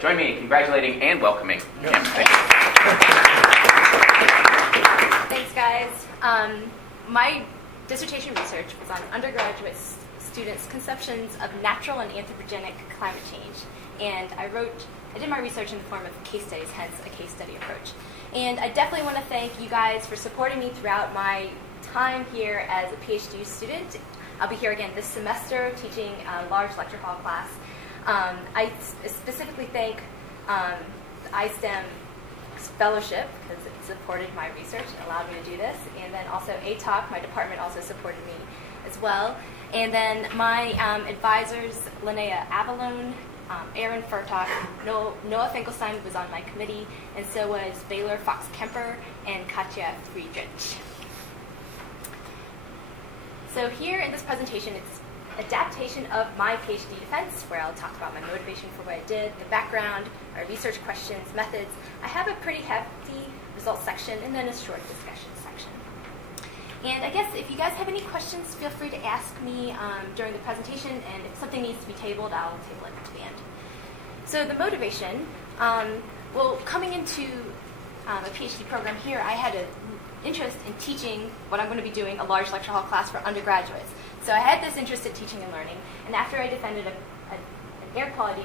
Join me in congratulating and welcoming him. Thank you. Thanks, guys. My dissertation research was on undergraduate students' conceptions of natural and anthropogenic climate change. And I did my research in the form of case studies, hence a case study approach. And I definitely want to thank you guys for supporting me throughout my time here as a PhD student. I'll be here again this semester teaching a large lecture hall class. I specifically thank the iSTEM fellowship because it supported my research and allowed me to do this. And then also ATOC, my department, also supported me as well. And then my advisors, Linnea Avalone, Aaron Furtok, Noah Finkelstein was on my committee, and so was Baylor Fox-Kemper and Katja Friedrich. So here in this presentation, it's adaptation of my PhD defense, where I'll talk about my motivation for what I did, the background, our research questions, methods. I have a pretty hefty results section, and then a short discussion section. And I guess if you guys have any questions, feel free to ask me during the presentation, and if something needs to be tabled, I'll table it to the end. So the motivation, well, coming into a PhD program here, I had an interest in teaching what I'm going to be doing, a large lecture hall class for undergraduates. So I had this interest in teaching and learning, and after I defended an air quality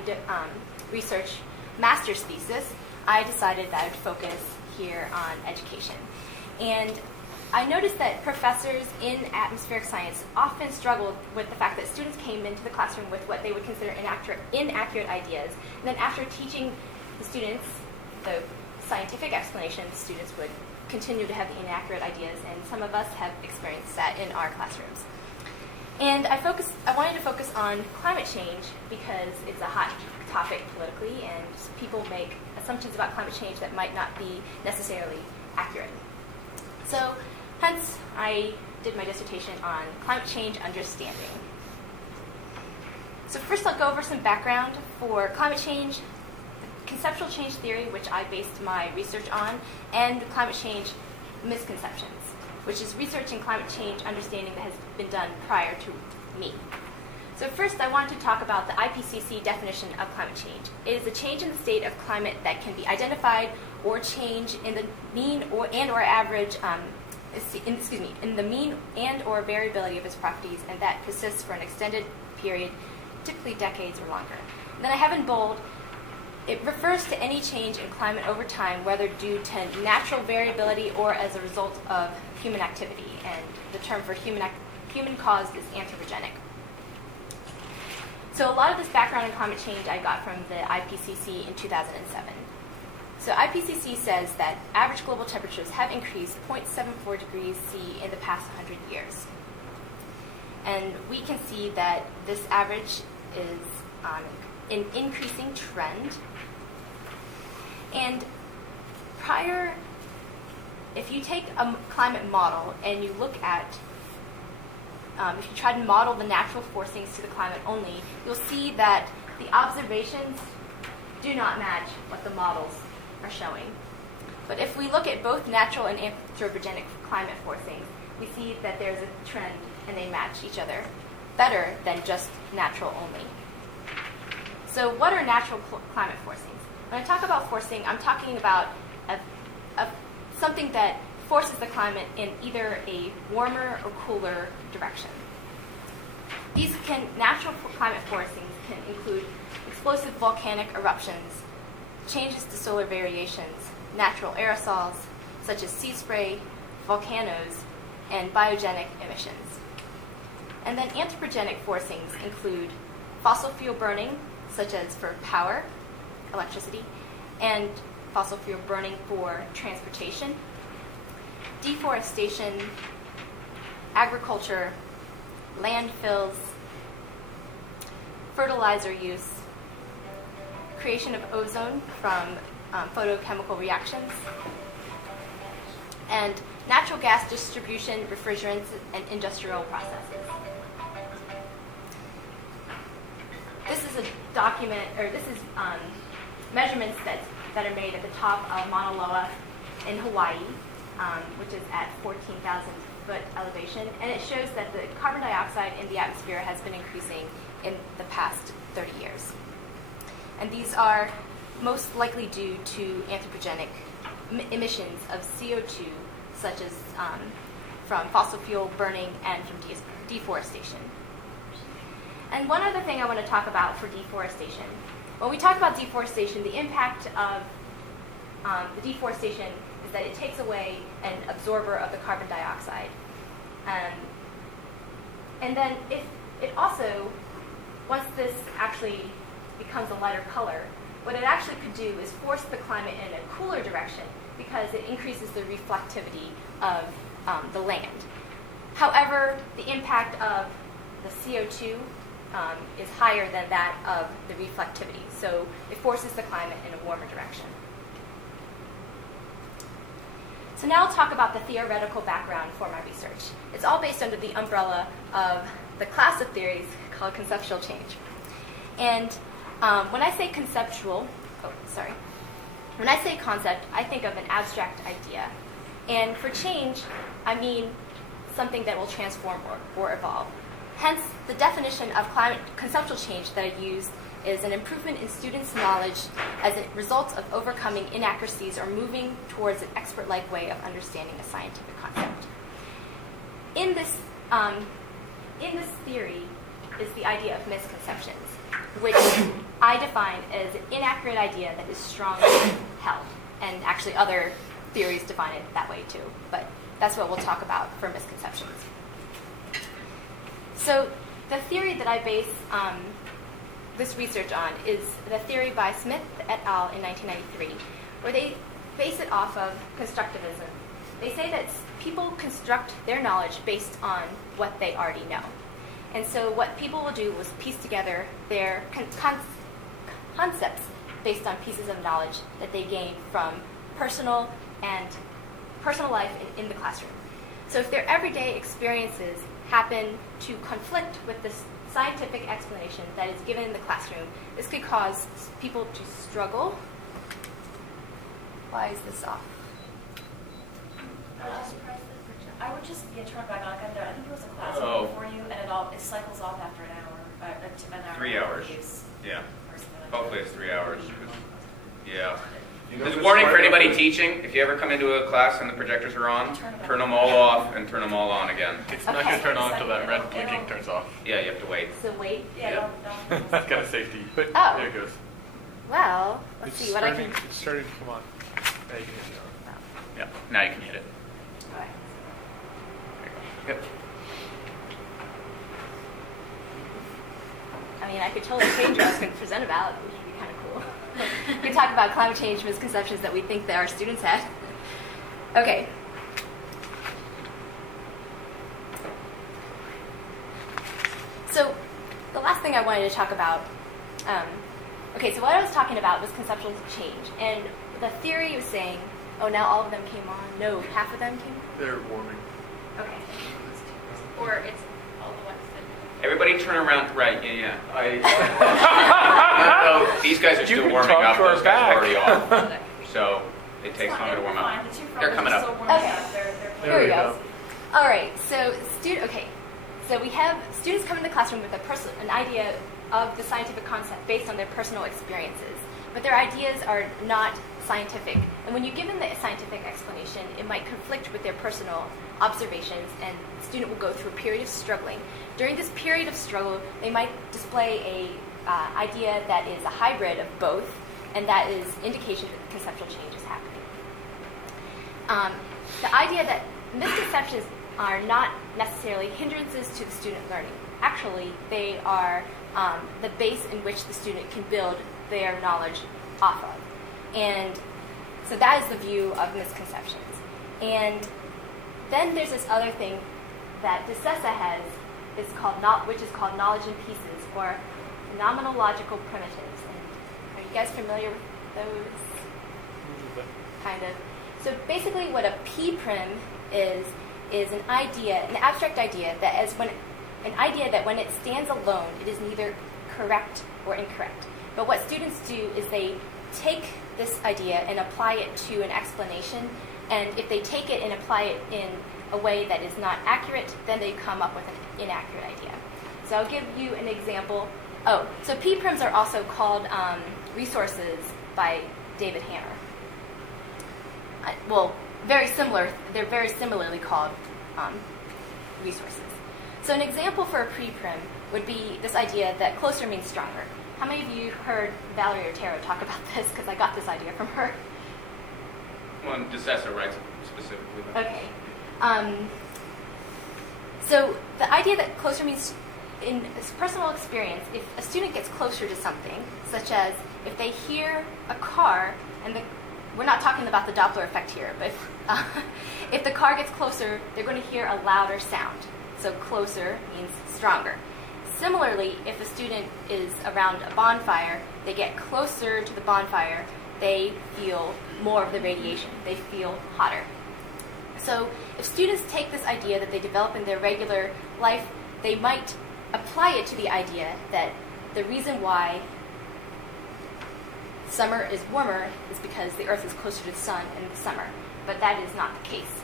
research master's thesis, I decided that I would focus here on education. And I noticed that professors in atmospheric science often struggled with the fact that students came into the classroom with what they would consider inaccurate ideas. And then after teaching the students the scientific explanation, the students would continue to have the inaccurate ideas, and some of us have experienced that in our classrooms. And I wanted to focus on climate change because it's a hot topic politically, and people make assumptions about climate change that might not be necessarily accurate. So hence, I did my dissertation on climate change understanding. So first I'll go over some background for climate change, conceptual change theory, which I based my research on, and climate change misconceptions, which is research in climate change understanding that has been done prior to me. So first I wanted to talk about the IPCC definition of climate change. It is a change in the state of climate that can be identified or change in the mean or average in the mean and or variability of its properties, and that persists for an extended period, typically decades or longer. And then I have in bold, it refers to any change in climate over time, whether due to natural variability or as a result of human activity, and the term for human caused is anthropogenic. So a lot of this background in climate change I got from the IPCC in 2007. So IPCC says that average global temperatures have increased 0.74 degrees C in the past 100 years. And we can see that this average is on an increasing trend. And if you take a climate model and you look at, if you try to model the natural forcings to the climate only, you'll see that the observations do not match what the models are showing. But if we look at both natural and anthropogenic climate forcings, we see that there's a trend and they match each other better than just natural only. So what are natural climate forcings? When I talk about forcing, I'm talking about something that forces the climate in either a warmer or cooler direction. These natural climate forcings can include explosive volcanic eruptions, changes to solar variations, natural aerosols, such as sea spray, volcanoes, and biogenic emissions. And then anthropogenic forcings include fossil fuel burning, such as for power, electricity, and fossil fuel burning for transportation, deforestation, agriculture, landfills, fertilizer use, creation of ozone from photochemical reactions, and natural gas distribution, refrigerants, and industrial processes. This is a document, or this is measurements that are made at the top of Mauna Loa in Hawaii, which is at 14,000 foot elevation, and it shows that the carbon dioxide in the atmosphere has been increasing in the past 30 years. and these are most likely due to anthropogenic emissions of CO2, such as from fossil fuel burning and from deforestation. And one other thing I want to talk about for deforestation. When we talk about deforestation, the impact of the deforestation is that it takes away an absorber of the carbon dioxide. And then it also, once this actually becomes a lighter color, what it actually could do is force the climate in a cooler direction because it increases the reflectivity of the land. However, the impact of the CO2 is higher than that of the reflectivity, so it forces the climate in a warmer direction. So now I'll talk about the theoretical background for my research. It's all based under the umbrella of the class of theories called conceptual change. And when I say when I say concept, I think of an abstract idea. And for change, I mean something that will transform or evolve. Hence, the definition of conceptual change that I use is an improvement in students' knowledge as a result of overcoming inaccuracies or moving towards an expert-like way of understanding a scientific concept. In this theory is the idea of misconceptions, which I define as an inaccurate idea that is strongly held. And actually other theories define it that way too, but that's what we'll talk about for misconceptions. So the theory that I base this research on is the theory by Smith et al. In 1993, where they base it off of constructivism. They say that people construct their knowledge based on what they already know. And so what people will do is piece together their concepts based on pieces of knowledge that they gain from personal life in the classroom. So if their everyday experiences happen to conflict with this scientific explanation that is given in the classroom, this could cause people to struggle. Why is this off? I would just turn back on. I think it was a class before you, and it cycles off after an hour. 3 hours. Use. Yeah. Hopefully it's 3 hours. Yeah. There's a warning for anybody teaching. If you ever come into a class and the projectors are on, turn them all off and turn them all on again. It's not going to turn on until that red blinking turns off. Yeah, you have to wait. So wait. Yeah. That's kind of safety. But Oh. there it goes. Well, let's see what I can. It's starting to come on. Now you can hit it on. Yeah, now you can hit it. Okay. Yep. I mean, I could totally change what I was going to present about, which would be kind of cool. We could talk about climate change misconceptions that we think that our students had. Okay. So the last thing I wanted to talk about, so what I was talking about was conceptual change. And the theory was saying, oh, now all of them came on. No, half of them came on? They're warming. Okay. Or it's all the ones that... Everybody turn around. Right, yeah. No, these guys are still warming up. Those guys are already off. So it takes longer to warm up. They're coming up. Okay. Here we go. All right. So So we have students come into the classroom with an idea of the scientific concept based on their personal experiences, but their ideas are not scientific. And when you give them the scientific explanation, it might conflict with their personal observations, and the student will go through a period of struggling. During this period of struggle, they might display a idea that is a hybrid of both, and that is indication that conceptual change is happening. The idea that misconceptions are not necessarily hindrances to the student learning. Actually, they are the base in which the student can build their knowledge off of. And so that is the view of misconceptions. And then there's this other thing that Dissertation has, which is called knowledge in pieces, or phenomenological primitives. And are you guys familiar with those? Kind of. So basically what a P-prim is an idea, an abstract idea that when it stands alone, it is neither correct or incorrect. But what students do is they take this idea and apply it to an explanation, and if they take it and apply it in a way that is not accurate, then they come up with an inaccurate idea. So I'll give you an example. So P-prims are also called resources by David Hanner. Well, very similar. They're very similarly called resources. So an example for a pre-prim would be this idea that closer means stronger. How many of you heard Valerie Otero talk about this? Because I got this idea from her. Well, Dissertation writes specifically. Okay. So the idea that closer means, in personal experience, if a student gets closer to something, such as if they hear a car, and we're not talking about the Doppler effect here, but if the car gets closer, they're going to hear a louder sound. So closer means stronger. Similarly, if a student is around a bonfire, they get closer to the bonfire, they feel more of the radiation. They feel hotter. So if students take this idea that they develop in their regular life, they might apply it to the idea that the reason why summer is warmer is because the Earth is closer to the sun in the summer. But that is not the case.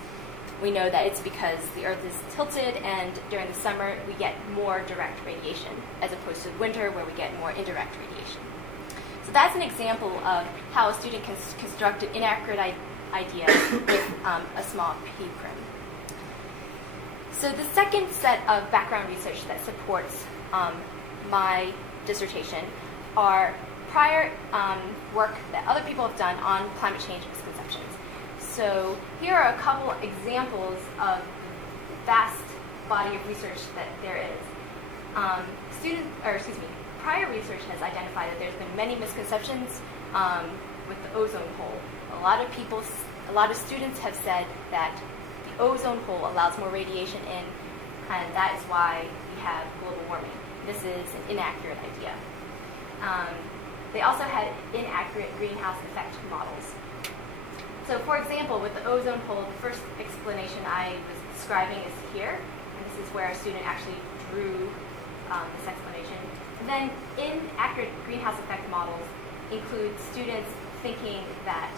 We know that it's because the Earth is tilted, and during the summer we get more direct radiation, as opposed to winter where we get more indirect radiation. So that's an example of how a student can construct an inaccurate idea with a small pre-prim. So the second set of background research that supports my dissertation are prior work that other people have done on climate change misconceptions. So here are a couple examples of the vast body of research that there is. Prior research has identified that there's been many misconceptions with the ozone hole. A lot of students have said that the ozone hole allows more radiation in, and that is why we have global warming. This is an inaccurate idea. They also had inaccurate greenhouse effect models. So for example, with the ozone hole, the first explanation I was describing is here, and this is where a student actually drew this explanation. And then inaccurate greenhouse effect models include students thinking that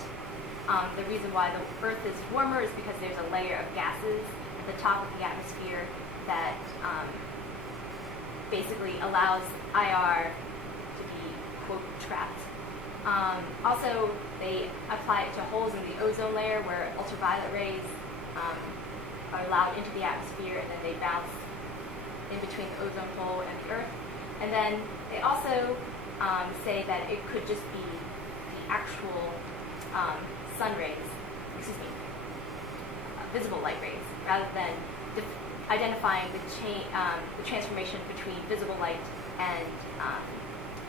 the reason why the Earth is warmer is because there's a layer of gases at the top of the atmosphere that basically allows IR to be, quote, trapped. Also, they apply it to holes in the ozone layer where ultraviolet rays are allowed into the atmosphere, and then they bounce in between the ozone hole and the Earth. And then they also say that it could just be the actual sun rays, visible light rays, rather than identifying the transformation between visible light and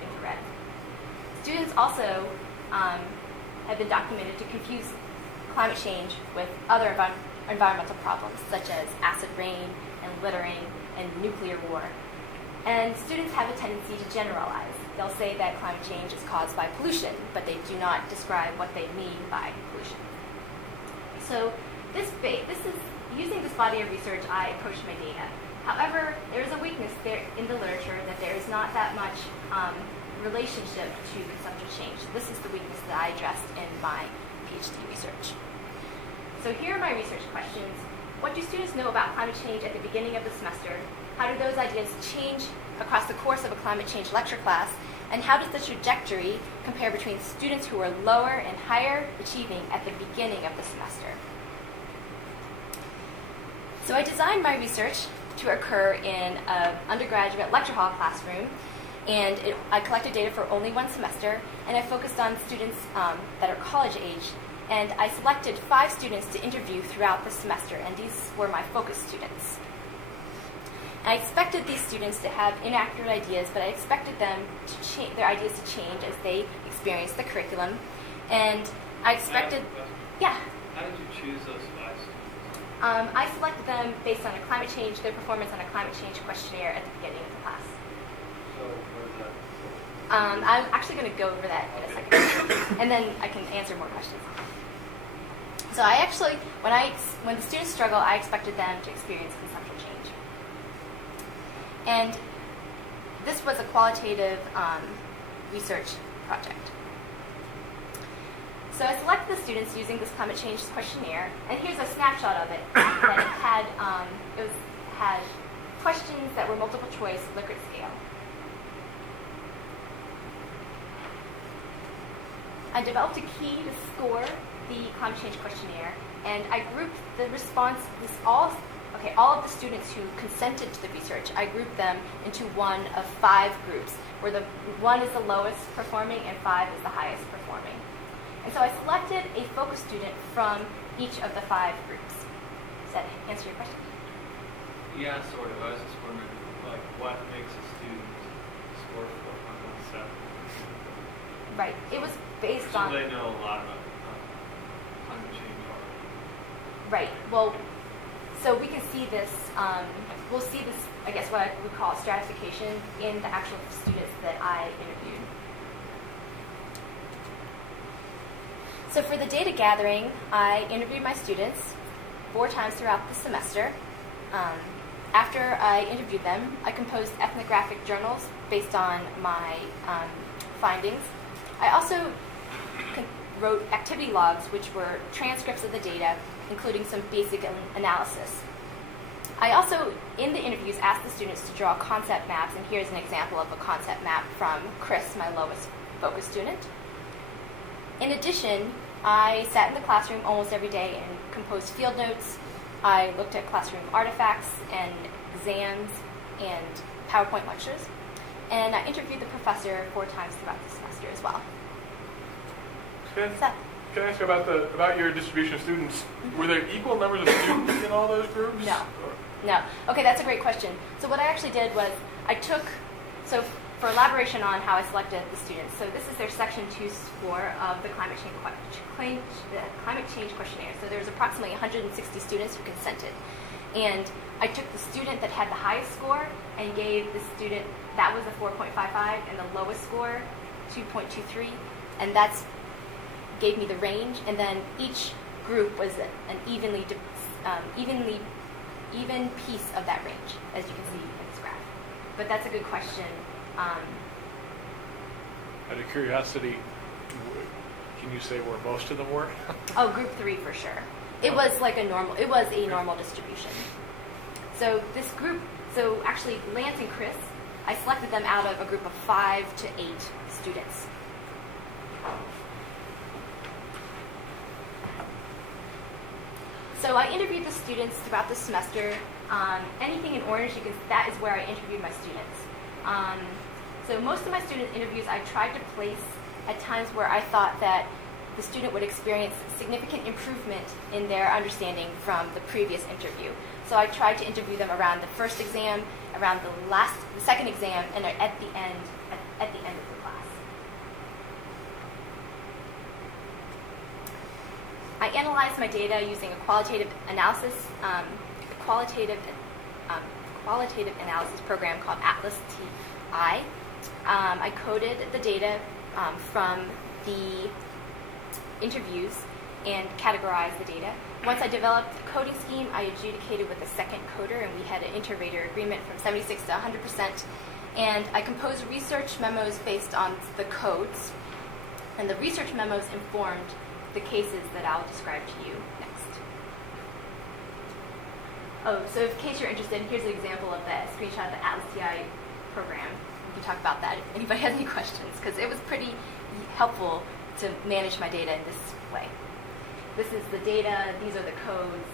infrared. Students also have been documented to confuse climate change with other environmental problems, such as acid rain and littering and nuclear war. And students have a tendency to generalize. They'll say that climate change is caused by pollution, but they do not describe what they mean by pollution. So this is using this body of research, I approached my data. However, there is a weakness there in the literature that there is not that much relationship to consumptive change. So this is the weakness that I addressed in my PhD research. So here are my research questions. What do students know about climate change at the beginning of the semester? How do those ideas change across the course of a climate change lecture class? And how does the trajectory compare between students who are lower and higher achieving at the beginning of the semester? So I designed my research to occur in an undergraduate lecture hall classroom, and I collected data for only one semester, and I focused on students that are college age, and I selected 5 students to interview throughout the semester, and these were my focus students. I expected these students to have inaccurate ideas, but I expected them to their ideas to change as they experienced the curriculum, and I expected, yeah. How did you choose those 5 students? I selected them based on their performance on a climate change questionnaire at the beginning of the class. So where's that? I'm actually going to go over that in a second, and then I can answer more questions. So I actually, when the students struggle, I expected them to experience consumptive change. And this was a qualitative research project. So I selected the students using this climate change questionnaire, and here's a snapshot of it. That it had questions that were multiple choice, Likert scale. I developed a key to score the climate change questionnaire, and I grouped the response, all of the students who consented to the research, I grouped them into one of 5 groups, where the 1 is the lowest performing and 5 is the highest performing. And so I selected a focus student from each of the 5 groups. Does that answer your question? Yeah, sort of. I was just wondering, like, what makes a student score 4.17? Right. It was based So on... they know a lot about climate change already. Right. Well, so we can see this, we'll see this, I guess what I would call stratification in the actual students that I interviewed. So for the data gathering, I interviewed my students 4 times throughout the semester. After I interviewed them, I composed ethnographic journals based on my findings. I also wrote activity logs, which were transcripts of the data, including some basic analysis. I also, in the interviews, asked the students to draw concept maps, and here's an example of a concept map from Chris, my lowest focus student. In addition, I sat in the classroom almost every day and composed field notes. I looked at classroom artifacts and exams and PowerPoint lectures. And I interviewed the professor 4 times throughout the semester as well. Can I ask about your distribution of students? Mm-hmm. Were there equal numbers of students in all those groups? No. No. Okay, that's a great question. So what I actually did was so for elaboration on how I selected the students, so this is their section 2 score of the climate change questionnaire. So there's approximately 160 students who consented. And I took the student that had the highest score and gave the student, that was a 4.55, and the lowest score, 2.23, and that's gave me the range, and then each group was an even piece of that range, as you can see in this graph. But that's a good question. Out of curiosity, can you say where most of them were? Oh, group 3 for sure. It was like a normal distribution. So this group, so actually Lance and Chris, I selected them out of a group of 5 to 8 students. So I interviewed the students throughout the semester. Anything in orange, that is where I interviewed my students. So most of my student interviews I tried to place at times where I thought that the student would experience significant improvement in their understanding from the previous interview. So I tried to interview them around the first exam, around the second exam, and at the end of the class. I analyzed my data using a qualitative analysis, qualitative analysis program called Atlas TI. I coded the data from the interviews and categorized the data. Once I developed the coding scheme, I adjudicated with a second coder, and we had an inter-rater agreement from 76 to 100%. And I composed research memos based on the codes, and the research memos informed the cases that I'll describe to you next. Oh, so in case you're interested, here's an example of that screenshot of the Atlas TI program. We can talk about that if anybody has any questions, because it was pretty helpful to manage my data in this way. This is the data, these are the codes,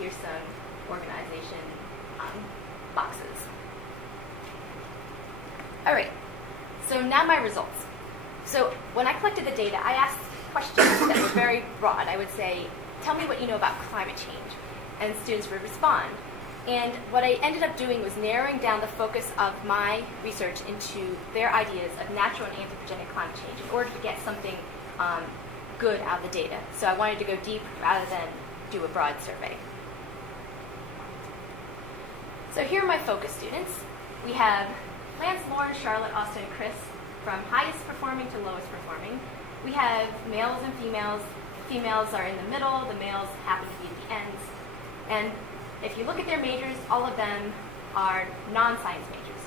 here's some organization boxes. All right, so now my results. So when I collected the data, I asked questions that were very broad. I would say, tell me what you know about climate change, and students would respond. And what I ended up doing was narrowing down the focus of my research into their ideas of natural and anthropogenic climate change in order to get something good out of the data. So I wanted to go deep rather than do a broad survey. So here are my focus students. We have Lance, Lauren, Charlotte, Austin, and Chris, from highest performing to lowest performing. We have males and females. The females are in the middle. The males happen to be at the ends. And if you look at their majors, all of them are non-science majors.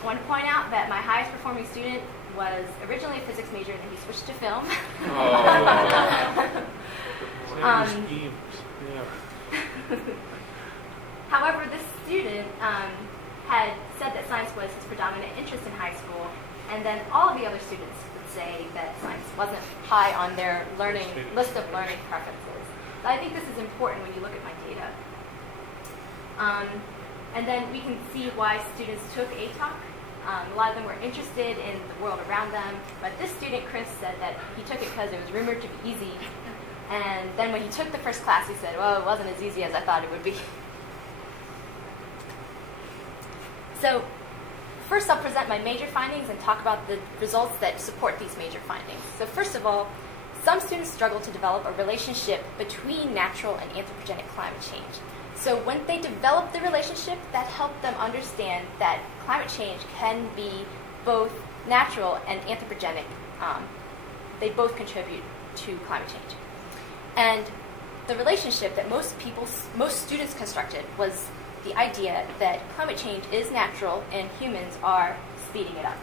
I want to point out that my highest performing student was originally a physics major, and then he switched to film. However, this student had said that science was his predominant interest in high school, and then all of the other students say that science wasn't high on their list of learning preferences. But I think this is important when you look at my data. And then we can see why students took ATOC. A lot of them were interested in the world around them, but this student, Chris, said that he took it because it was rumored to be easy. And then when he took the first class, he said, well, it wasn't as easy as I thought it would be. So first, I'll present my major findings and talk about the results that support these major findings. So first of all, some students struggle to develop a relationship between natural and anthropogenic climate change. So when they develop the relationship, that helped them understand that climate change can be both natural and anthropogenic. They both contribute to climate change. And the relationship that most students constructed was the idea that climate change is natural and humans are speeding it up.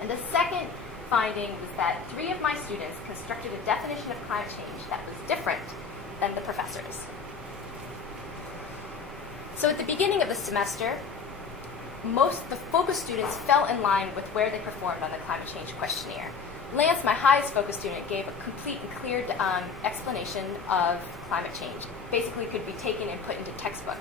And the second finding was that 3 of my students constructed a definition of climate change that was different than the professors. So at the beginning of the semester, the focus students fell in line with where they performed on the climate change questionnaire. Lance, my highest focus student, gave a complete and clear explanation of climate change. Basically could be taken and put into textbook.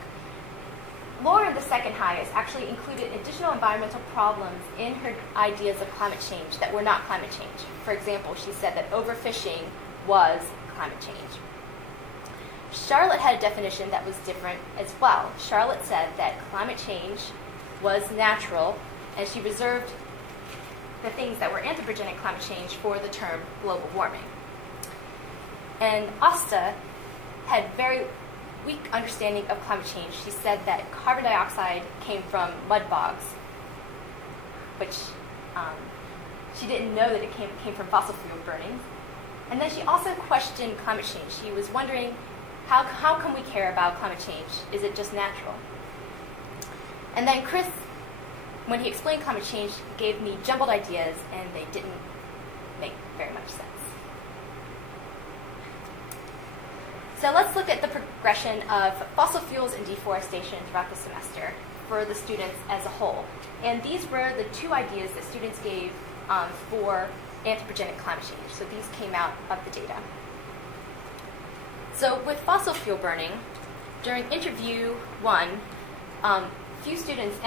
Lauren, the second highest, actually included additional environmental problems in her ideas of climate change that were not climate change. For example, she said that overfishing was climate change. Charlotte had a definition that was different as well. Charlotte said that climate change was natural, and she reserved the things that were anthropogenic climate change for the term global warming. And Asta had very weak understanding of climate change. She said that carbon dioxide came from mud bogs, which she didn't know that it came from fossil fuel burning. And then she also questioned climate change. She was wondering, how can we care about climate change? Is it just natural? And then Chris, when he explained climate change, gave me jumbled ideas, and they didn't make very much sense. So let's look at the progression of fossil fuels and deforestation throughout the semester for the students as a whole. And these were the 2 ideas that students gave for anthropogenic climate change. So these came out of the data. So with fossil fuel burning, during interview 1, no students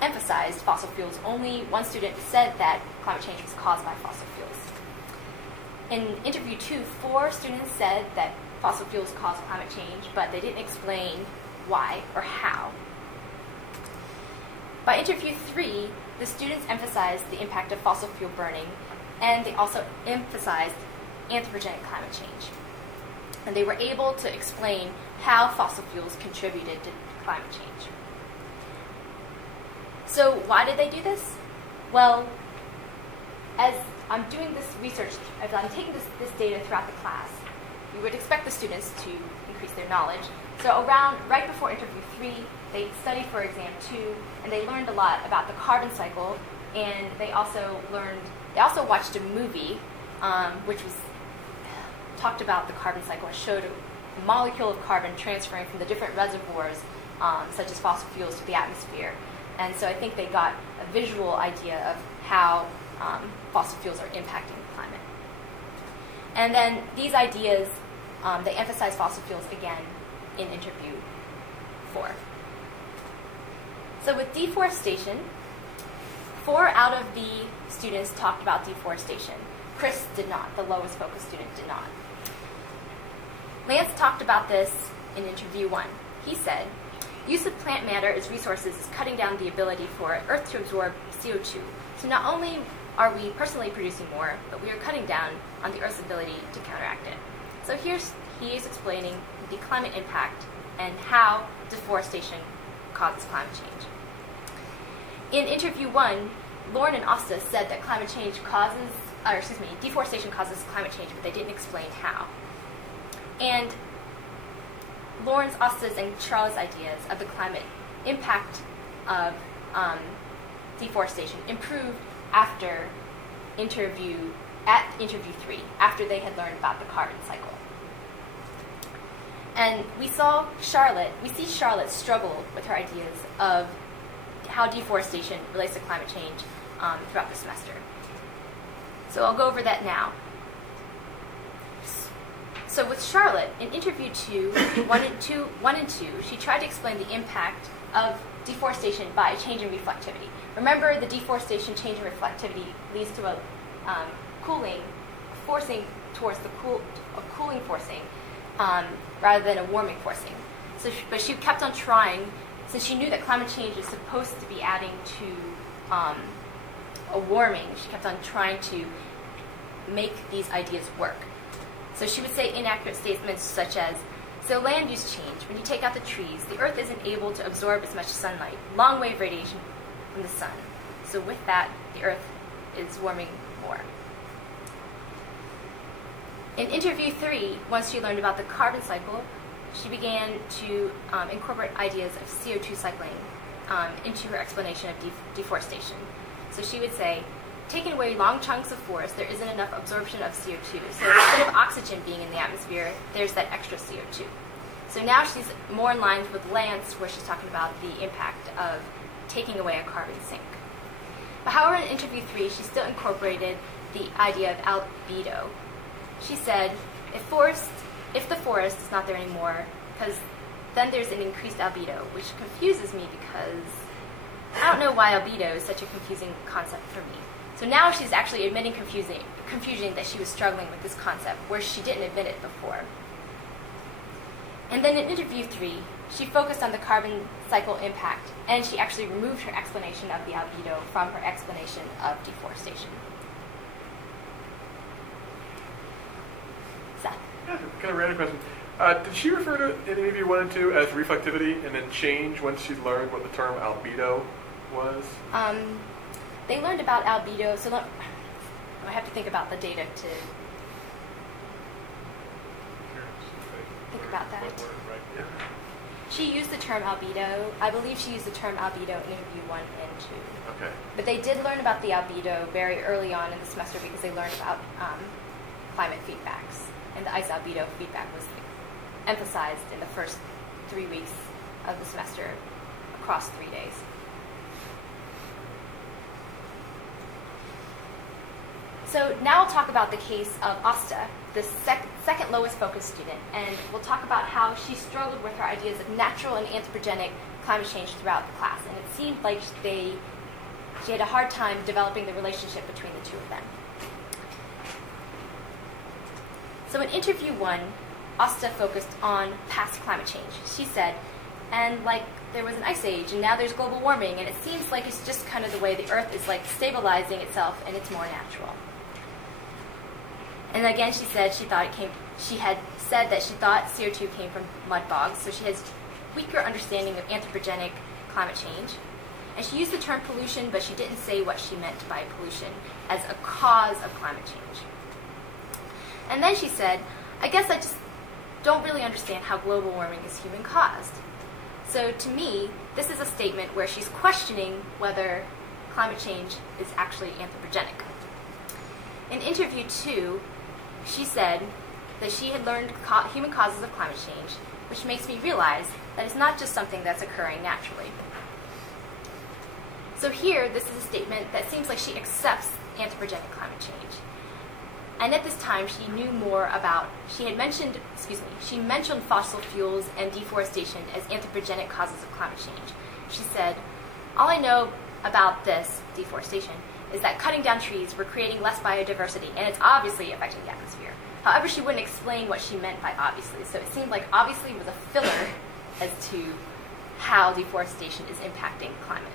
emphasized fossil fuels. Only 1 student said that climate change was caused by fossil fuels. In interview 2, 4 students said that fossil fuels cause climate change, but they didn't explain why or how. By interview 3, the students emphasized the impact of fossil fuel burning, and they also emphasized anthropogenic climate change. And they were able to explain how fossil fuels contributed to climate change. So why did they do this? Well, as I'm doing this research, as I'm taking this data throughout the class, you would expect the students to increase their knowledge. So right before interview 3, they studied for exam 2, and they learned a lot about the carbon cycle, and they also watched a movie which talked about the carbon cycle and showed a molecule of carbon transferring from the different reservoirs, such as fossil fuels, to the atmosphere. And so I think they got a visual idea of how fossil fuels are impacting the climate. And then these ideas, they emphasize fossil fuels again in interview 4. So with deforestation, 4 out of the students talked about deforestation. Chris did not. The lowest focus student did not. Lance talked about this in interview 1. He said, use of plant matter as resources is cutting down the ability for Earth to absorb CO2. So not only are we personally producing more, but we are cutting down on the Earth's ability to counteract it. So he is explaining the climate impact and how deforestation causes climate change. In interview 1, Lauren and Asta said that deforestation causes climate change, but they didn't explain how. And Lauren's, Asta's, and Charles' ideas of the climate impact of deforestation improved after interview 3, after they had learned about the carbon cycle. And we see Charlotte struggle with her ideas of how deforestation relates to climate change throughout the semester. So I'll go over that now. So with Charlotte, in interview 1 and 2, she tried to explain the impact of deforestation by a change in reflectivity. Remember, the deforestation change in reflectivity leads to a cooling forcing towards a cooling forcing rather than a warming forcing. So, but she kept on trying, since she knew that climate change is supposed to be adding to a warming. She kept on trying to make these ideas work. So she would say inaccurate statements such as, so land use change. When you take out the trees, the earth isn't able to absorb as much sunlight, long wave radiation from the sun. So with that, the earth is warming more. In interview 3, once she learned about the carbon cycle, she began to incorporate ideas of CO2 cycling into her explanation of deforestation. So she would say, taking away long chunks of forest, there isn't enough absorption of CO2. So instead of oxygen being in the atmosphere, there's that extra CO2. So now she's more in line with Lance, where she's talking about the impact of taking away a carbon sink. But however, in interview 3, she still incorporated the idea of albedo. She said, if the forest is not there anymore, because then there's an increased albedo, which confuses me because I don't know why albedo is such a confusing concept for me. So now she's actually admitting confusion that she was struggling with this concept, where she didn't admit it before. And then in interview 3, she focused on the carbon cycle impact, and she actually removed her explanation of the albedo from her explanation of deforestation. Seth? Yeah, kind of random question. Did she refer to in interview 1 and 2 as reflectivity and then change once she learned what the term albedo was? They learned about albedo, so I have to think about the data to think about that. She used the term albedo. I believe she used the term albedo in interview 1 and 2. Okay. But they did learn about the albedo very early on in the semester because they learned about climate feedbacks. And the ice albedo feedback was emphasized in the first 3 weeks of the semester across 3 days. So now I'll talk about the case of Asta, the second lowest focused student, and we'll talk about how she struggled with her ideas of natural and anthropogenic climate change throughout the class, and it seemed like she had a hard time developing the relationship between the two of them. So in interview 1, Asta focused on past climate change. She said, and like there was an ice age, and now there's global warming, and it seems like it's just kind of the way the Earth is like stabilizing itself, and it's more natural. And again, she said she had said that she thought CO2 came from mud bogs, so she has weaker understanding of anthropogenic climate change. And she used the term pollution, but she didn't say what she meant by pollution as a cause of climate change. And then she said, I guess I just don't really understand how global warming is human-caused. So to me, this is a statement where she's questioning whether climate change is actually anthropogenic. In interview 2, she said that she had learned human causes of climate change, which makes me realize that it's not just something that's occurring naturally. So here, this is a statement that seems like she accepts anthropogenic climate change. And at this time, she knew more about, she mentioned fossil fuels and deforestation as anthropogenic causes of climate change. She said, all I know about this, deforestation, is that cutting down trees, we're creating less biodiversity, and it's obviously affecting the atmosphere. However, she wouldn't explain what she meant by obviously, so it seemed like obviously was a filler as to how deforestation is impacting climate.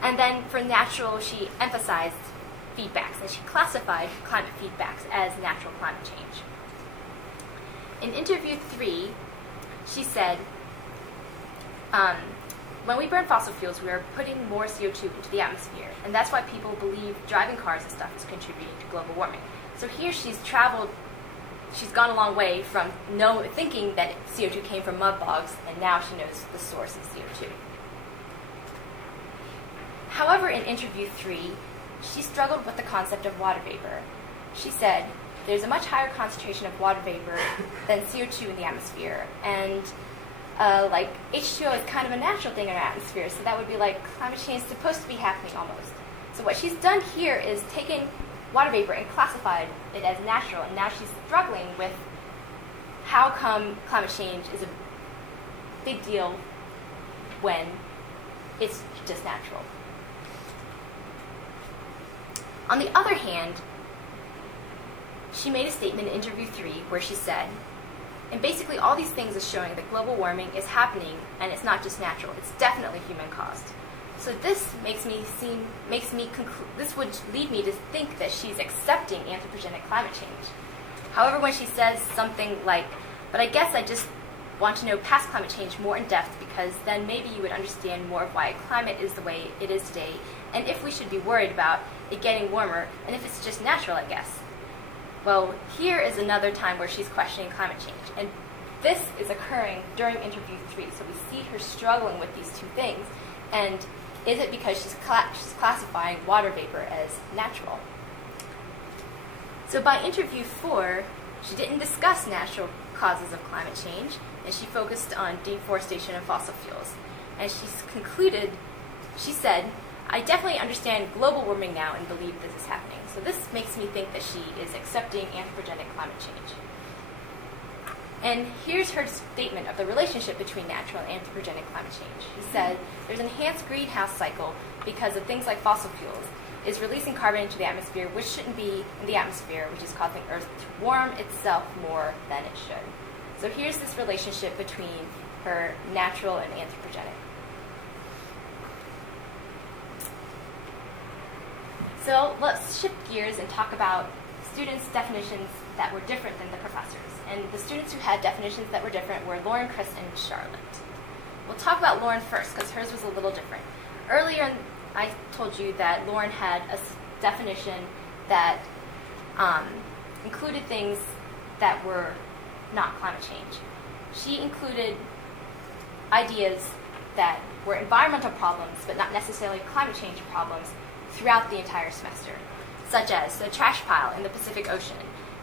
And then for natural, she emphasized feedbacks, and she classified climate feedbacks as natural climate change. In interview 3, she said, when we burn fossil fuels, we are putting more CO2 into the atmosphere, and that's why people believe driving cars and stuff is contributing to global warming. So here she's gone a long way from thinking that CO2 came from mud bogs, and now she knows the source of CO2. However, in interview 3, she struggled with the concept of water vapor. She said, there's a much higher concentration of water vapor than CO2 in the atmosphere, and like H2O is kind of a natural thing in our atmosphere, so that would be like climate change is supposed to be happening almost. So what she's done here is taken water vapor and classified it as natural, and now she's struggling with how come climate change is a big deal when it's just natural. On the other hand, she made a statement in interview 3 where she said, and basically all these things are showing that global warming is happening and it's not just natural, it's definitely human caused. So this this would lead me to think that she's accepting anthropogenic climate change. However, when she says something like, but I guess I just want to know past climate change more in depth because then maybe you would understand more of why climate is the way it is today and if we should be worried about it getting warmer and if it's just natural, I guess. Well, here is another time where she's questioning climate change, and this is occurring during interview 3, so we see her struggling with these two things, and is it because she's classifying water vapor as natural? So by interview 4, she didn't discuss natural causes of climate change, and she focused on deforestation and fossil fuels. And she said, I definitely understand global warming now and believe this is happening. So this makes me think that she is accepting anthropogenic climate change. And here's her statement of the relationship between natural and anthropogenic climate change. She said, there's an enhanced greenhouse cycle because of things like fossil fuels, is releasing carbon into the atmosphere, which shouldn't be in the atmosphere, which is causing Earth to warm itself more than it should. So here's this relationship between her natural and anthropogenic. So let's shift gears and talk about students' definitions that were different than the professors. And the students who had definitions that were different were Lauren, Chris, and Charlotte. We'll talk about Lauren first because hers was a little different. Earlier, I told you that Lauren had a definition that included things that were not climate change. She included ideas that were environmental problems, but not necessarily climate change problems, throughout the entire semester, such as the trash pile in the Pacific Ocean,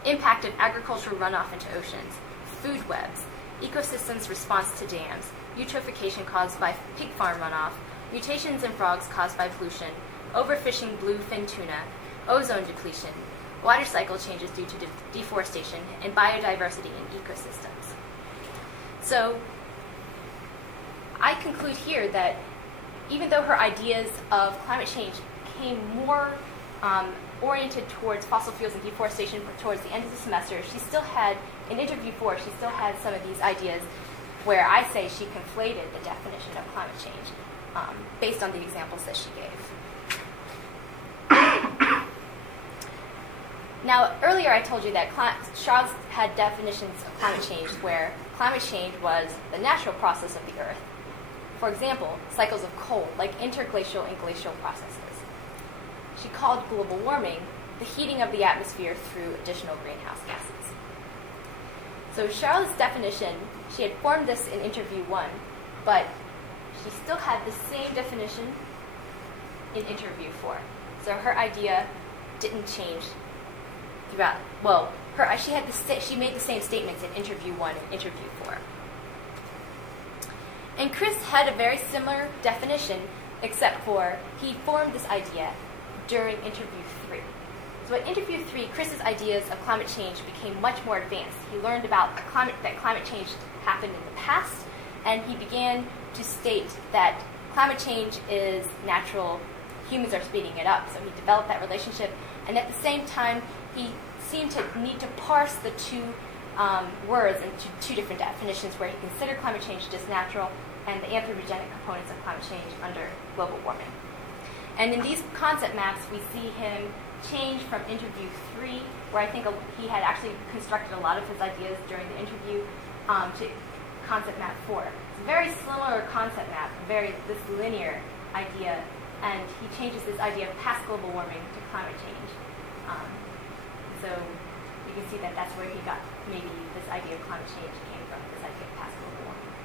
impact of agricultural runoff into oceans, food webs, ecosystems' response to dams, eutrophication caused by pig farm runoff, mutations in frogs caused by pollution, overfishing bluefin tuna, ozone depletion, water cycle changes due to deforestation, and biodiversity in ecosystems. So I conclude here that even though her ideas of climate change became more oriented towards fossil fuels and deforestation towards the end of the semester, she still had, in interview 4, she still had some of these ideas where I say she conflated the definition of climate change based on the examples that she gave. Now, earlier I told you that Charles had definitions of climate change where climate change was the natural process of the Earth. For example, cycles of cold, like interglacial and glacial processes. She called global warming the heating of the atmosphere through additional greenhouse gases. So Charlotte's definition, she had formed this in interview 1, but she still had the same definition in interview 4. So her idea didn't change throughout. Well, she made the same statements in interview 1 and interview 4. And Chris had a very similar definition, except for he formed this idea during interview 3. So at interview 3, Chris's ideas of climate change became much more advanced. He learned about that climate change happened in the past, and he began to state that climate change is natural, humans are speeding it up. So he developed that relationship, and at the same time, he seemed to need to parse the two words into two different definitions where he considered climate change just natural and the anthropogenic components of climate change under global warming. And in these concept maps, we see him change from interview 3, where I think he had actually constructed a lot of his ideas during the interview, to concept map 4. It's a very similar concept map, this linear idea, and he changes this idea of past global warming to climate change. So you can see that that's where he got maybe this idea of climate change came from, this idea of past global warming.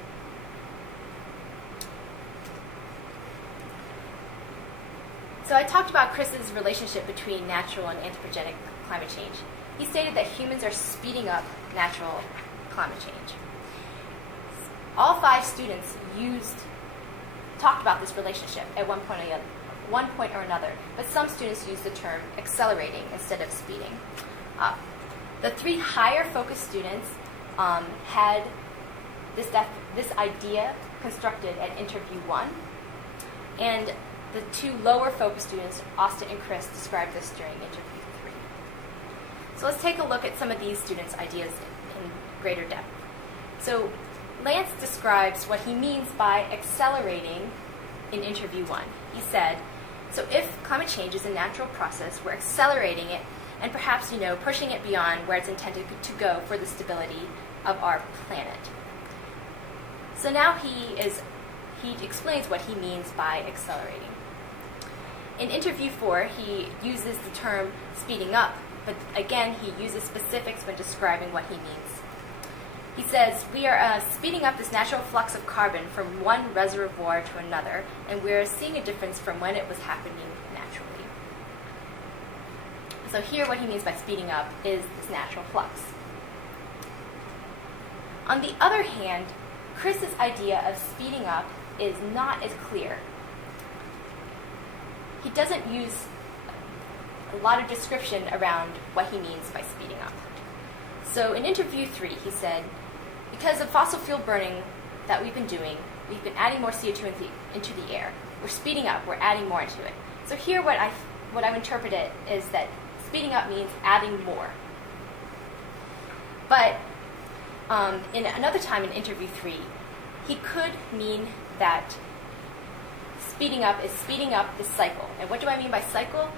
So I talked about Chris's relationship between natural and anthropogenic climate change. He stated that humans are speeding up natural climate change. All 5 students talked about this relationship at one point or one point or another, but some students use the term accelerating instead of speeding up. The 3 higher focused students had this idea constructed at interview 1, and the 2 lower focused students, Austin and Chris, described this during interview 3. So let's take a look at some of these students' ideas in greater depth. So Lance describes what he means by accelerating in interview 1. He said, so if climate change is a natural process, we're accelerating it and perhaps, pushing it beyond where it's intended to go for the stability of our planet. So now he explains what he means by accelerating. In interview 4, he uses the term speeding up, but again, he uses specifics when describing what he means. He says, we are speeding up this natural flux of carbon from one reservoir to another, and we're seeing a difference from when it was happening naturally. So here what he means by speeding up is this natural flux. On the other hand, Chris's idea of speeding up is not as clear. He doesn't use a lot of description around what he means by speeding up. So in interview 3, he said, because of fossil fuel burning that we've been doing, we've been adding more CO2 into the air. We're speeding up, we're adding more into it. So here what I've interpreted is that speeding up means adding more. But in another time in interview 3, he could mean that speeding up is speeding up the cycle. And what do I mean by cycle?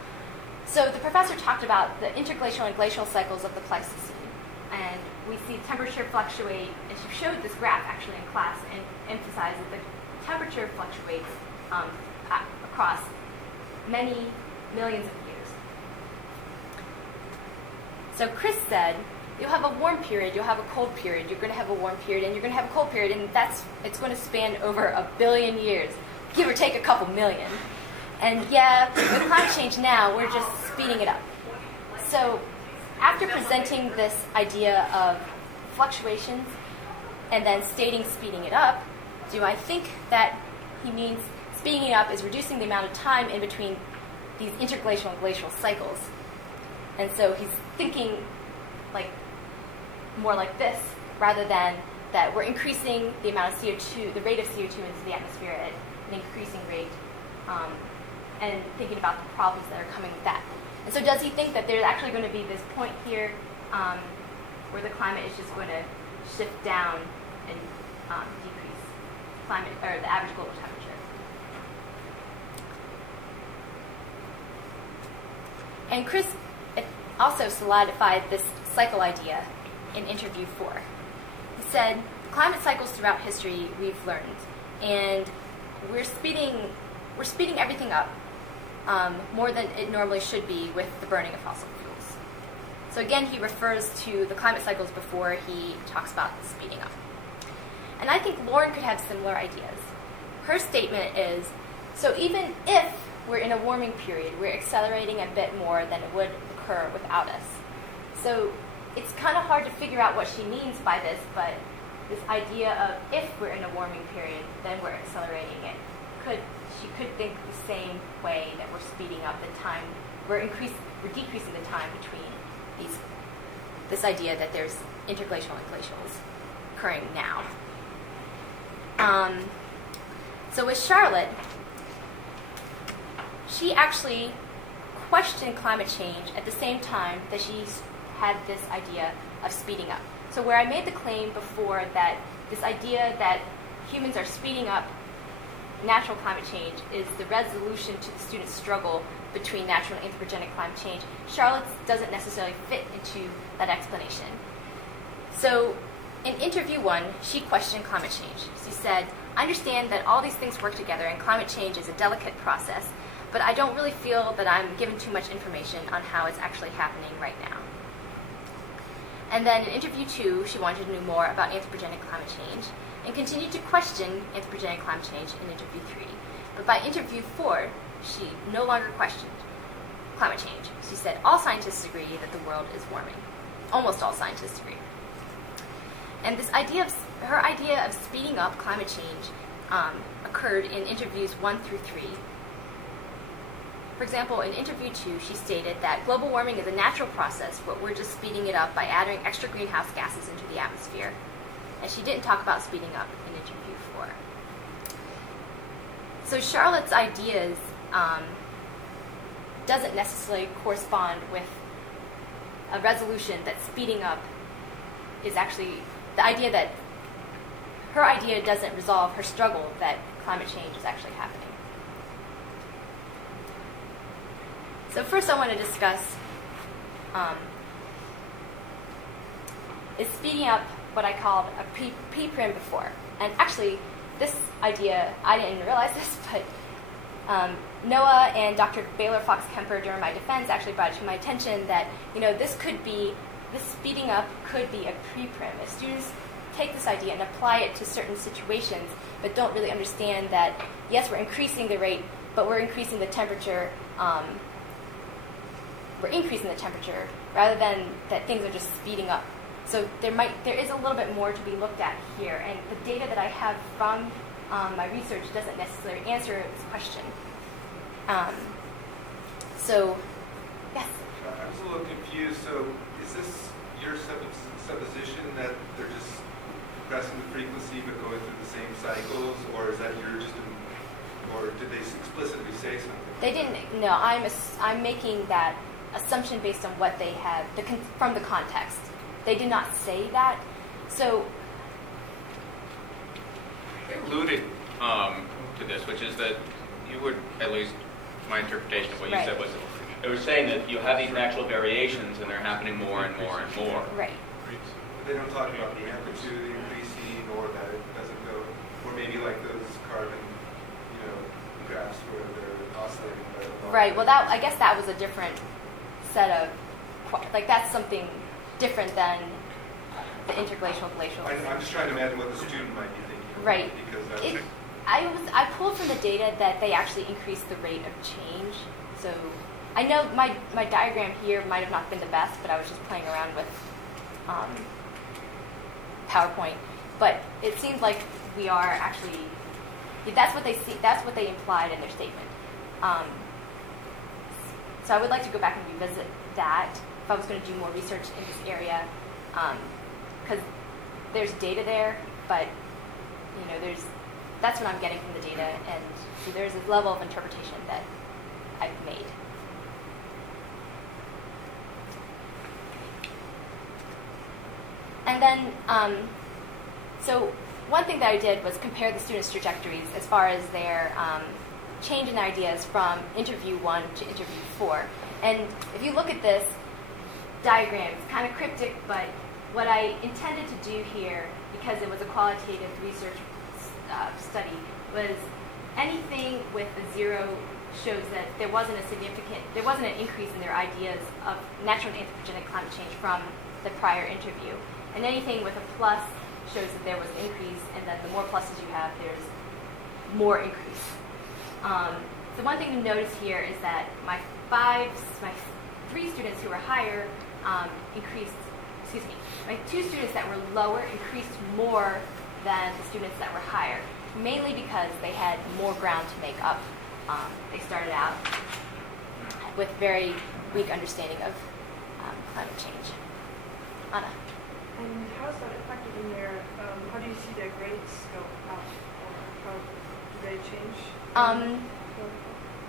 So the professor talked about the interglacial and glacial cycles of the Pleistocene. And we see temperature fluctuate, and she showed this graph actually in class and emphasized that the temperature fluctuates across many millions of years. So Chris said, you'll have a warm period, you'll have a cold period, you're going to have a warm period, and you're going to have a cold period, and it's going to span over 1 billion years, give or take a couple million. And yeah, with climate change now, we're just speeding it up. So after presenting this idea of fluctuations and then stating speeding it up, do I think that he means speeding it up is reducing the amount of time in between these interglacial and glacial cycles? And so he's thinking more like this, rather than that we're increasing the amount of CO2, the rate of CO2 into the atmosphere at an increasing rate, and thinking about the problems that are coming with that. And so does he think that there's actually going to be this point here where the climate is just going to shift down and decrease climate, or the average global temperature? And Chris also solidified this cycle idea in interview 4. He said, climate cycles throughout history we've learned, and we're speeding everything up more than it normally should be with the burning of fossil fuels. So again, he refers to the climate cycles before he talks about speeding up. And I think Lauren could have similar ideas. Her statement is, so even if we're in a warming period, we're accelerating a bit more than it would occur without us. So it's kind of hard to figure out what she means by this, but this idea of if we're in a warming period, then we're accelerating it. She could think the same way that we're speeding up the time, we're decreasing the time between this idea that there's interglacial and glacials occurring now. So with Charlotte, she actually questioned climate change at the same time that she had this idea of speeding up. So where I made the claim before that this idea that humans are speeding up natural climate change is the resolution to the student's struggle between natural and anthropogenic climate change, Charlotte's doesn't necessarily fit into that explanation. So in interview 1, she questioned climate change. She said, I understand that all these things work together and climate change is a delicate process, but I don't really feel that I'm given too much information on how it's actually happening right now. And then in interview 2, she wanted to know more about anthropogenic climate change and continued to question anthropogenic climate change in interview 3. But by interview 4, she no longer questioned climate change. She said all scientists agree that the world is warming. Almost all scientists agree. And this idea of her idea of speeding up climate change occurred in interviews 1 through 3. For example, in interview 2, she stated that global warming is a natural process, but we're just speeding it up by adding extra greenhouse gases into the atmosphere. And she didn't talk about speeding up in interview 4. So Charlotte's ideas doesn't necessarily correspond with a resolution that speeding up is actually the idea that her idea doesn't resolve her struggle that climate change is actually happening. So first I want to discuss is speeding up what I called a pre-prim before. And actually, this idea, I didn't realize this, but Noah and Dr. Baylor Fox Kemper during my defense actually brought it to my attention that, this speeding up could be a pre-prim. If students take this idea and apply it to certain situations, but don't really understand that, yes, we're increasing the rate, but we're increasing the temperature, rather than that things are just speeding up. So there is a little bit more to be looked at here, and the data that I have from my research doesn't necessarily answer this question. So, yes? I was a little confused. So is this your supposition that they're just compressing the frequency but going through the same cycles, or is that or did they explicitly say something? They didn't. No, I'm making that assumption based on what they have from the context. They did not say that. So they alluded to this, which is that you would, at least my interpretation of what you said was, it was saying that you have these natural variations and they're happening more and more and more. Right. But they don't talk about the amplitude increasing, or that it doesn't go, or maybe like those carbon, graphs where they're oscillating. Right. Well, I guess that was a different set of, that's something different than the interglacial glacial. I'm just trying to imagine what the student might be thinking. Right. Because I pulled from the data that they actually increased the rate of change. So I know my diagram here might have not been the best, but I was just playing around with PowerPoint. But it seems like we are actually, that's what they implied in their statement. So I would like to go back and revisit that if I was going to do more research in this area, because there's data there, but that's what I'm getting from the data, and so there's a level of interpretation that I've made. And then, so one thing that I did was compare the students' trajectories as far as their change in ideas from interview 1 to interview 4. And if you look at this diagram, it's kind of cryptic, but what I intended to do here, because it was a qualitative research study, was anything with a 0 shows that there wasn't an increase in their ideas of natural and anthropogenic climate change from the prior interview. And anything with a plus shows that there was increase, and that the more pluses you have, there's more increase. The one thing to notice here is that my 3 students who were higher my 2 students that were lower increased more than the students that were higher, mainly because they had more ground to make up. They started out with very weak understanding of climate change. Anna. And how is that affected in how do you see their grades go up, or how do they change?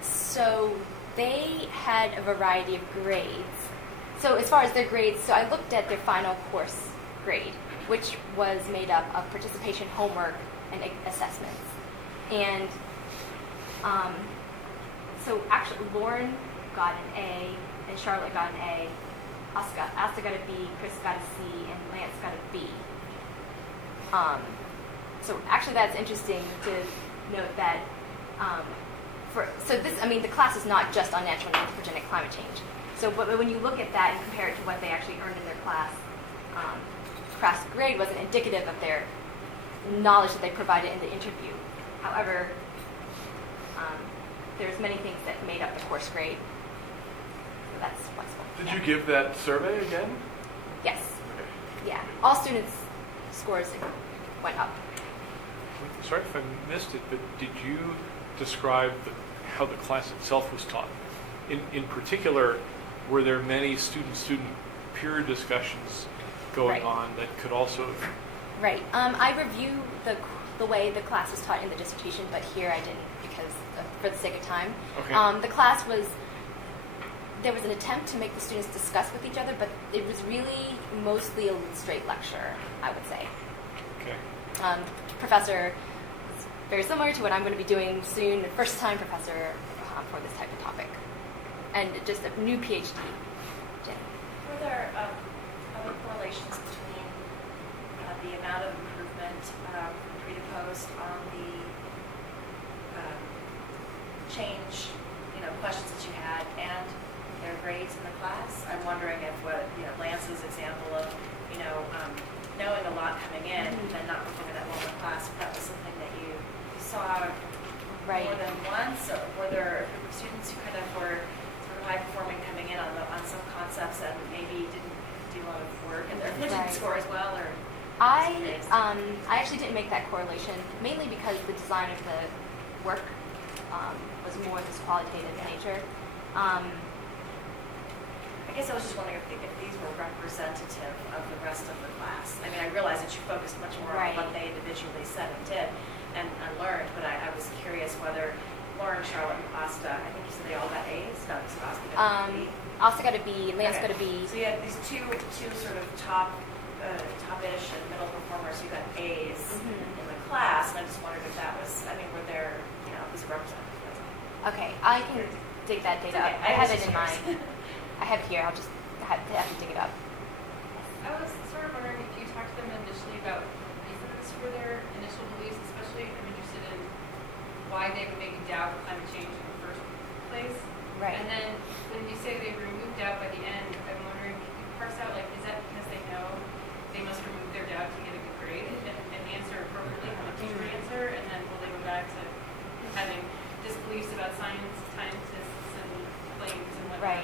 So they had a variety of grades. So as far as their grades, so I looked at their final course grade, which was made up of participation homework and assessments. And so actually Lauren got an A, and Charlotte got an A, Asta got a B, Chris got a C, and Lance got a B. So actually that's interesting to note that the class is not just on natural and anthropogenic climate change. So but when you look at that and compare it to what they actually earned in their class grade wasn't indicative of their knowledge that they provided in the interview. However, there's many things that made up the course grade. So that's flexible. Did you give that survey again? Yes. Okay. Yeah. All students' scores went up. Sorry if I missed it, but did you describe how the class itself was taught? In particular, were there many student-student peer discussions going Right. on that could also have... Right. I review the way the class is taught in the dissertation, but here I didn't because for the sake of time. Okay. The class was, there was an attempt to make the students discuss with each other, but it was really mostly a straight lecture, I would say. Okay. Professor is very similar to what I'm going to be doing soon, the first time professor for this type of topic. And just a new PhD. Jenny. Were there other correlations between the amount of improvement pre to post on the change, questions that you had and their grades in the class? I'm wondering if Lance's example of, knowing a lot coming in and then not performing that well in the class, if that was something that you saw more than once, or were there students who kind of were sort of high performing coming in on some concepts and maybe didn't do a lot of work and therefore didn't score as well? Or I actually didn't make that correlation, mainly because the design of the work was more this qualitative nature. I guess I was just wondering if these were representative of the rest of the class. I mean, I realize that you focused much more on what they individually said and did and learned, but I was curious whether Lauren, Charlotte, and Asta, I think you said they all got A's? No, so Asta got a B. Asta got a B, Lance got a B. So you had these two sort of top-ish and middle performers who got A's in the class, and I just wondered if that was, were there, was it representative? Okay, I can dig that data up. I have it in mind. I have it here. I'll just have to dig it up. I was sort of wondering if you talked to them initially about reasons for their initial beliefs, especially I'm interested in why they would maybe doubt climate change in the first place. Right. And then when you say they removed doubt by the end, I'm wondering, can you parse out, is that because they know they must remove their doubt to get a good grade and answer appropriately, have a teacher answer, and then will they go back to having disbeliefs about scientists and claims and whatnot?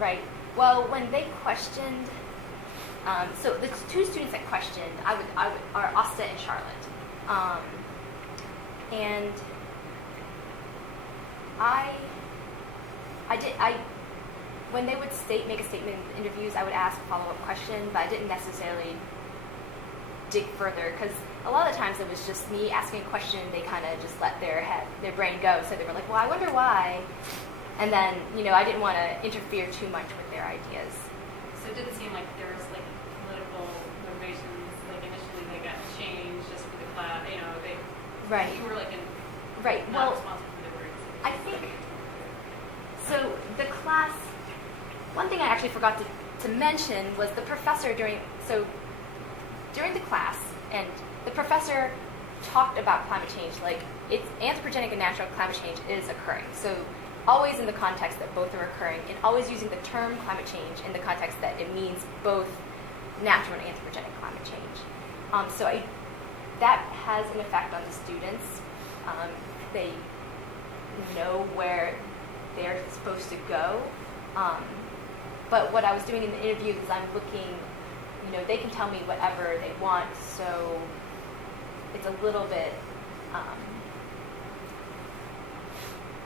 Right. Well, when they questioned, so the two students that questioned, are Asta and Charlotte, and when they would make a statement in interviews, I would ask a follow-up question, but I didn't necessarily dig further because a lot of times it was just me asking a question. They kind of just let their brain go, so they were like, "Well, I wonder why." And then, I didn't want to interfere too much with their ideas. So it didn't seem like there was political motivations. Initially they got changed just for the class. You were not responsible for their grades. I think so. The class. One thing I actually forgot to mention was the professor during the class, and the professor talked about climate change. It's anthropogenic and natural climate change is occurring. So always in the context that both are occurring, and always using the term climate change in the context that it means both natural and anthropogenic climate change. That has an effect on the students. They know where they're supposed to go. But what I was doing in the interviews is I'm looking, they can tell me whatever they want, so it's a little bit,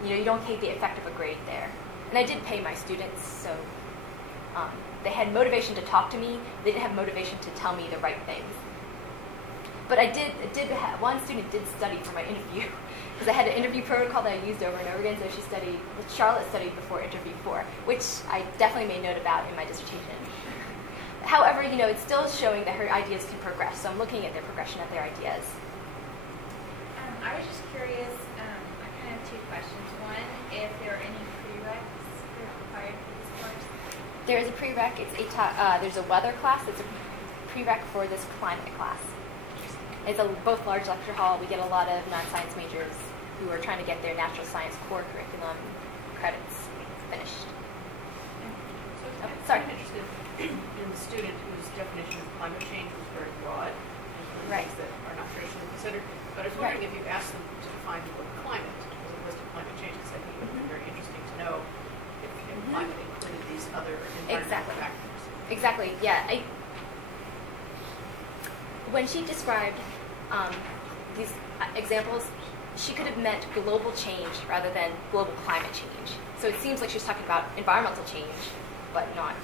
you don't take the effect of a grade there. And I did pay my students, so they had motivation to talk to me. They didn't have motivation to tell me the right things. But one student did study for my interview, because I had an interview protocol that I used over and over again, so Charlotte studied before interview 4, which I definitely made note about in my dissertation. However, it's still showing that her ideas can progress, so I'm looking at their progression of their ideas. I was just curious, I kind of have two questions. One, if there are any prereqs that are required for this course? There is a prereq. There's a weather class. It's a prereq for this climate class. It's both large lecture hall. We get a lot of non-science majors who are trying to get their natural science core curriculum credits finished. Sorry. I'm interested in the student whose definition of climate change was very broad, and things that are not traditionally considered. But I was wondering if you asked them to define the word climate as opposed to climate change, because I think it would be very interesting to know if climate included these other environmental factors. Exactly. Yeah. When she described these examples, she could have meant global change rather than global climate change. So it seems like she's talking about environmental change, but not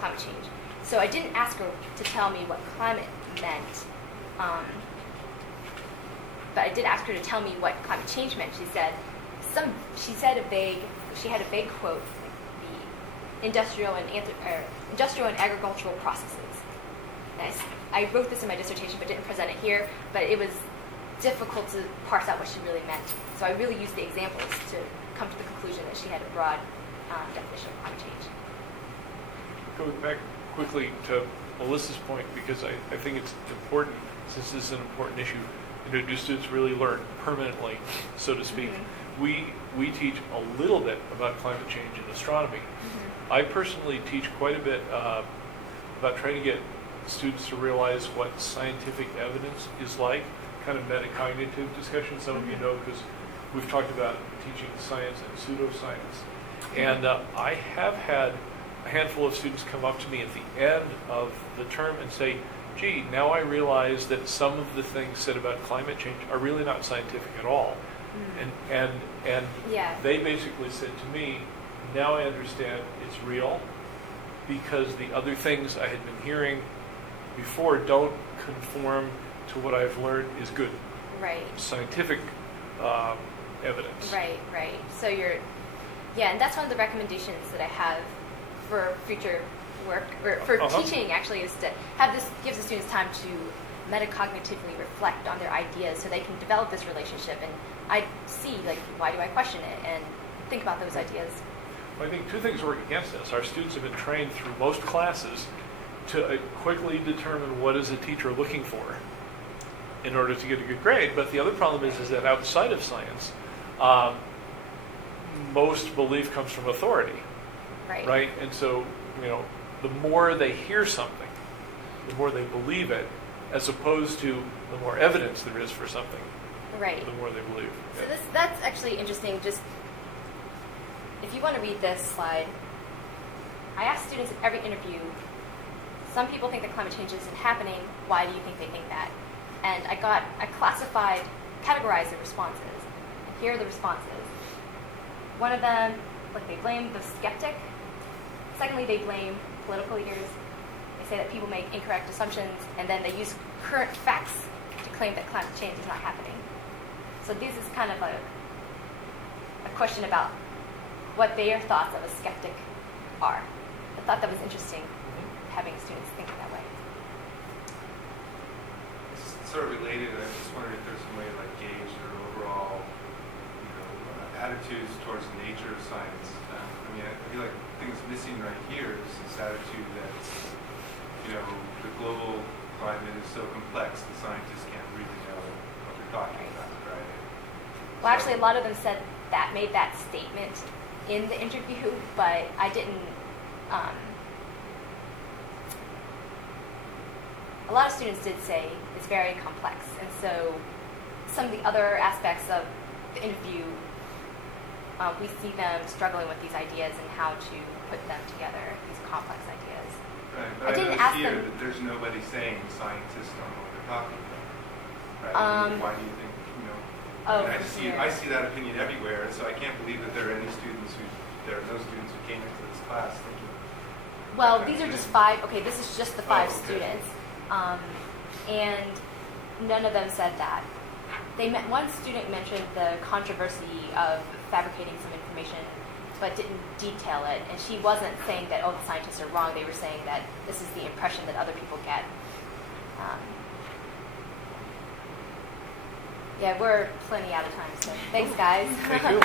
climate change. So I didn't ask her to tell me what climate meant, but I did ask her to tell me what climate change meant. She had a vague quote, the industrial and agricultural processes. And I wrote this in my dissertation, but didn't present it here. But it was difficult to parse out what she really meant. So I really used the examples to come to the conclusion that she had a broad definition of climate change. Going back quickly to Melissa's point, because I think it's important, since this is an important issue, do students really learn permanently, so to speak? Mm-hmm. We teach a little bit about climate change in astronomy. Mm-hmm. I personally teach quite a bit about trying to get students to realize what scientific evidence is like, kind of metacognitive discussion. Some of you know, because we've talked about teaching science and pseudoscience. And I have had a handful of students come up to me at the end of the term and say, gee, now I realize that some of the things said about climate change are really not scientific at all. Mm. And yeah. They basically said to me, now I understand it's real, because the other things I had been hearing before don't conform to what I've learned is good scientific evidence. Right. So and that's one of the recommendations that I have for future work, or for teaching actually, is to have this, gives the students time to metacognitively reflect on their ideas so they can develop this relationship. And I see, like, why do I question it, and think about those ideas. Well, I think two things work against us. Our students have been trained through most classes to quickly determine what is a teacher looking for in order to get a good grade. But the other problem is that outside of science, most belief comes from authority. Right? And so, the more they hear something, the more they believe it, as opposed to the more evidence there is for something, the more they believe. So that's actually interesting. Just, if you want to read this slide, I asked students in every interview, some people think that climate change isn't happening. Why do you think they think that? And I categorized the responses. And here are the responses. One of them, they blame the skeptic. Secondly, they blame political leaders. They say that people make incorrect assumptions, and then they use current facts to claim that climate change is not happening. So this is kind of a question about what their thoughts of a skeptic are. I thought that was interesting, having students thinking that way. It's sort of related. I just wondered if there's some way to gauge their overall, attitudes towards the nature of science. I feel like the thing that's missing right here is this attitude that, the global climate is so complex that scientists can't really know what they're talking about, right? Well, actually, a lot of them made that statement in the interview, but I didn't. A lot of students did say it's very complex, and so some of the other aspects of the interview, we see them struggling with these ideas and how to put them together, these complex ideas. Right, but I didn't ask them. That there's nobody saying scientists don't know what they're talking about. Right? Why do you think, I see that opinion everywhere, so I can't believe that there are no students who came into this class thinking. Well, these are just 5. Okay, this is just the 5 students. And none of them said that. One student mentioned the controversy of fabricating some information, but didn't detail it. And she wasn't saying that, the scientists are wrong. They were saying that this is the impression that other people get. We're plenty out of time, so thanks, guys. Thank you.